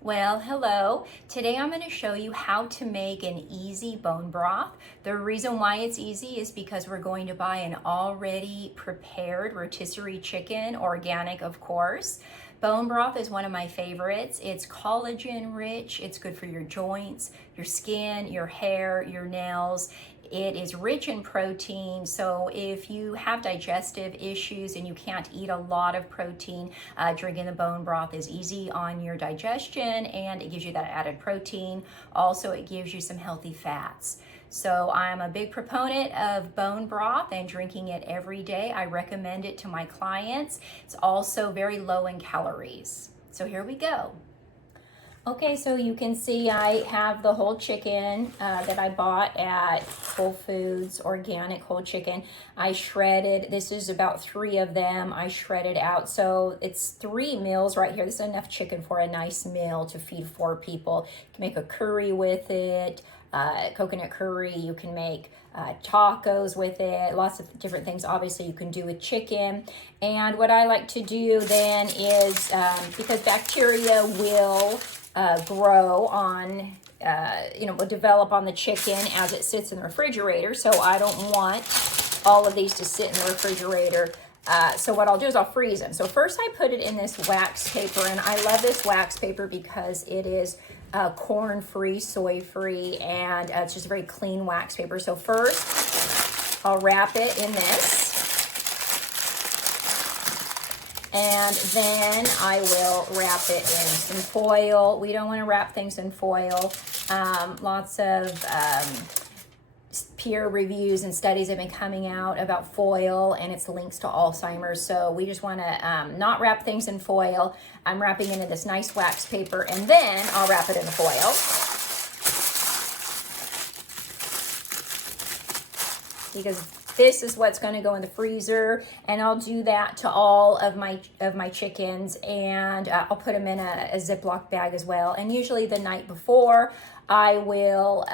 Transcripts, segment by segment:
Well, hello. Today I'm going to show you how to make an easy bone broth. The reason why it's easy is because we're going to buy an already prepared rotisserie chicken, organic of course. Bone broth is one of my favorites. It's collagen rich, it's good for your joints, your skin, your hair, your nails. It is rich in protein, so if you have digestive issues and you can't eat a lot of protein, drinking the bone broth is easy on your digestion and it gives you that added protein. Also, it gives you some healthy fats. So I'm a big proponent of bone broth and drinking it every day. I recommend it to my clients. It's also very low in calories. So here we go. Okay, so you can see I have the whole chicken that I bought at Whole Foods, organic whole chicken. I shredded, this is about 3 of them, I shredded out. So it's 3 meals right here. This is enough chicken for a nice meal to feed 4 people. You can make a curry with it, coconut curry. You can make tacos with it, lots of different things obviously you can do with chicken. And what I like to do then is, because bacteria will grow on, will develop on the chicken as it sits in the refrigerator. So I don't want all of these to sit in the refrigerator. So what I'll do is I'll freeze them. So first I put it in this wax paper, and I love this wax paper because it is corn-free, soy-free, and it's just a very clean wax paper. So first I'll wrap it in this. And then I will wrap it in some foil. We don't want to wrap things in foil. Lots of peer reviews and studies have been coming out about foil and its links to Alzheimer's. So we just want to not wrap things in foil. I'm wrapping it in this nice wax paper, and then I'll wrap it in the foil. Because this is what's going to go in the freezer, and I'll do that to all of my chickens, and I'll put them in a Ziploc bag as well. And usually the night before, I will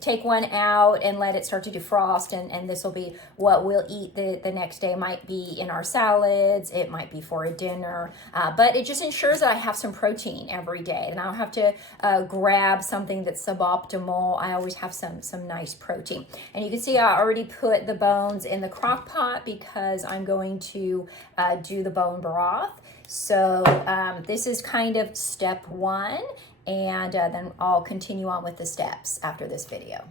take one out and let it start to defrost, and this will be what we'll eat the next day. It might be in our salads, it might be for a dinner, but it just ensures that I have some protein every day, and I don't have to grab something that's suboptimal. I always have some nice protein. And you can see I already put the bones in the crock pot because I'm going to do the bone broth. So this is kind of step 1. And then I'll continue on with the steps after this video.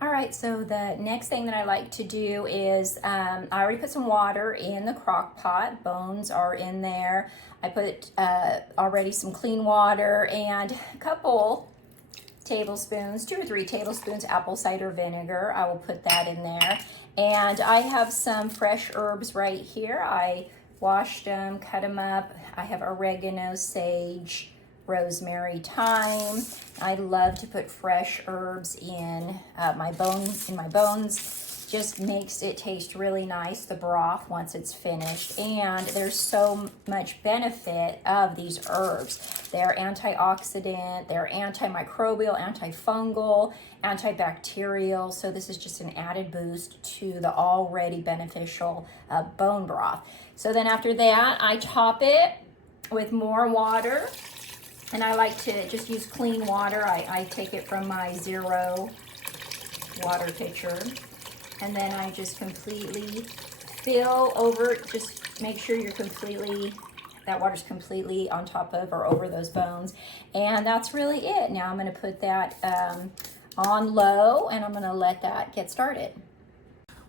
All right, so the next thing that I like to do is, I already put some water in the crock pot. Bones are in there. I put already some clean water and a couple tablespoons, 2 or 3 tablespoons apple cider vinegar. I will put that in there. And I have some fresh herbs right here. I washed them, cut them up. I have oregano, sage, rosemary, thyme. I love to put fresh herbs in my bones. Just makes it taste really nice, the broth, once it's finished. And there's so much benefit of these herbs. They're antioxidant, they're antimicrobial, antifungal, antibacterial. So this is just an added boost to the already beneficial bone broth. So then after that, I top it with more water. And I like to just use clean water. I take it from my Zero water pitcher. And then I just completely fill over, just make sure that water's completely on top of or over those bones. And that's really it. Now I'm gonna put that on low, and I'm gonna let that get started.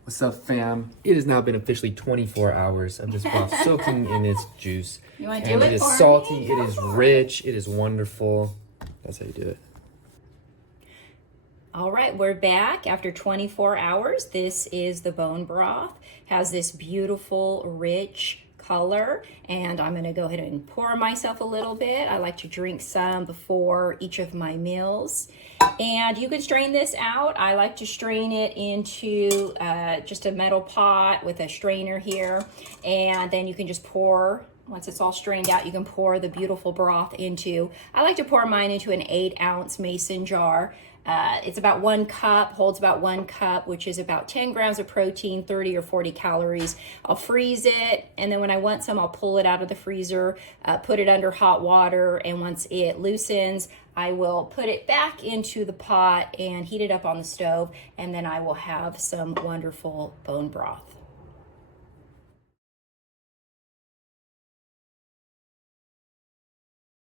What's up, fam? It has now been officially 24 hours of this broth soaking in its juice. You want to and do it? It is for salty, me? it is rich, it is wonderful. That's how you do it. All right, we're back after 24 hours. This is the bone broth. Has this beautiful, rich color, and I'm gonna go ahead and pour myself a little bit. I like to drink some before each of my meals. And you can strain this out. I like to strain it into just a metal pot with a strainer here, and then you can just pour. Once it's all strained out, you can pour the beautiful broth into, I like to pour mine into an 8-ounce mason jar. It's about 1 cup, holds about 1 cup, which is about 10 grams of protein, 30 or 40 calories. I'll freeze it, and then when I want some, I'll pull it out of the freezer, put it under hot water, and once it loosens, I will put it back into the pot and heat it up on the stove, and then I will have some wonderful bone broth.